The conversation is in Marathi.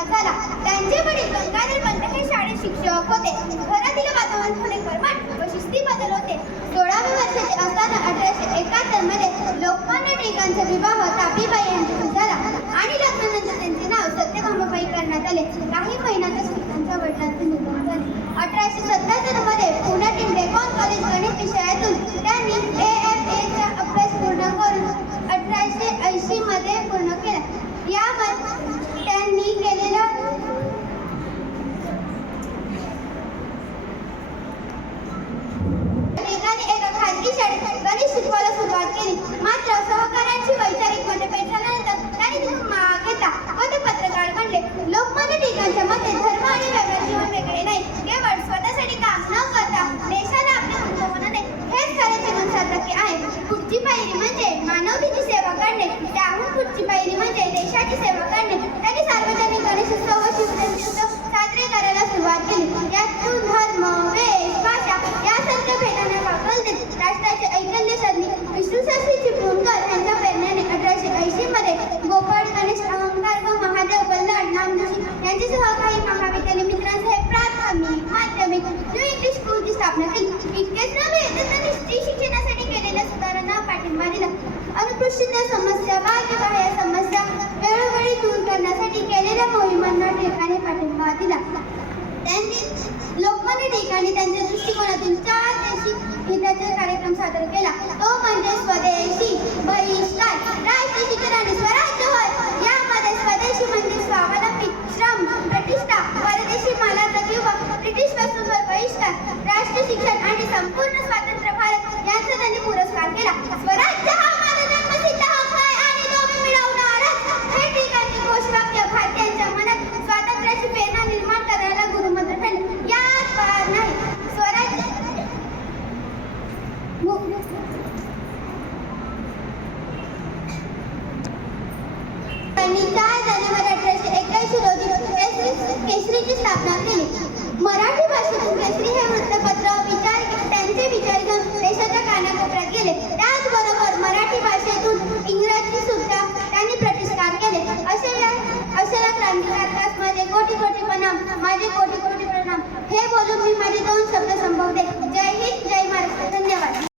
पास झाला. त्यांचे वडील गंगाधर पंत हे शाळेत शिक्षक होते. घरातील वातावरण थोडे कर्मठ व शिस्तीबद्ध होते. 16व्या वर्षाचे असताना 1871 मध्ये लोकमान्य टिळकांचा विवाह तापीबाई यांच्याशी झाला आणि लग्नानंतर त्यांचे नाव सत्यभामाबाई करण्यात आले. काही महिन्यातच टिळकांच्या वडिलांचे निधन झाले. 1877 मध्ये पुण्यातील डेक्कन कॉलेज गणित विषयातून त्यांनी AFA चा अभ्यास पूर्ण करून 1880 मध्ये पूर्ण केला. यामध्ये त्यांनी केलेला एका खाजगी शाळेत गणित शिकवायला सुरुवात केली. मात्र सहकाऱ्यांची वैचारिक मते पेटल्यानंतर त्यांनी तिथून माग घेतला व ते पत्रकार बनले. लोकमान्य टिळकांच्या मते धर्म आणि व्यवहार जीवन वेगळे नाही. केवळ स्वतःसाठी काम न करता देशाला आपले महत्त्व बनवणे हेच खरे जीवन सार्थकी आहे. पुढची पायरी म्हणजे मानवतेची सेवा करणे. त्याहून पुढची पायरी म्हणजे देशाची सेवा करणे. त्यांनी सार्वजनिक गणेशोत्सव व शिवजयंत्योत्सव साजरे करायला सुरुवात केली. यातून धर्म, वेश, भाषा यासारख्या भेदांना वाकल देत राष्ट्राचे ऐकल्य साधले. विष्णूशास्त्री चिपळूणकर यांच्या प्रेरणेने 1880 मध्ये गोपाळ गणेश अहंकार व महादेव बल्लाळ नामजोशी यांच्यासह काही महाविद्यालय मित्रांसह प्राथमिक, माध्यमिक, न्यू इंग्लिश स्कूलची स्थापना केली. इतकेच नव्हे तर त्यांनी स्त्री शिक्षणासाठी केलेल्या सुधारणा पाठिंबा दिला. अनुत्कृष्टता समस्या, बालविवाह या समस्या वेळोवेळी दूर करण्यासाठी केलेल्या मोहिमांना टिळकांनी पाठिंबा दिला. त्यांनी लोकमान्य टिळकांनी त्यांच्या दृष्टिकोनातून 4 देशी हिताचा कार्यक्रम सादर केला. तो म्हणजे स्वदेशी, बहिष्कार, राष्ट्रीय शिक्षण आणि स्वराज्य होय. यामध्ये स्वदेशी म्हणजे स्वावलंबी, श्रम, प्रतिष्ठा, परदेशी मालाचा किंवा ब्रिटिश वस्तूंवर बहिष्कार, राष्ट्रीय शिक्षण आणि संपूर्ण स्वातंत्र्य भारत यांचा त्यांनी पुरस्कार केला. स्वराज्य हा माझा जन्मसिद्ध हक्क आहे आणि तो मी मिळवणारच. हे टिळकांचे घोषवाक्य भारतीयांच्या मनात स्वातंत्र्याची प्रेरणा निर्माण करायला गुरुमंत्र ठरले. यात पार नाही. स्वराज्य त्यांनी 4 जानेवारी 1881 रोजी केसरीची स्थापना केली. मराठी भाषेतून केसरी हे वृत्तपत्र त्यांचे विचार घेऊन देशाच्या कानाकोपऱ्यात गेले. त्याचबरोबर मराठी भाषेतून इंग्रजी सुद्धा त्यांनी प्रतिष्ठान केले. अशा क्रांतिकारकास माझे कोटी कोटी प्रणाम, माझे कोटी कोटी प्रणाम हे बोलून मी माझे 2 शब्द संपवते.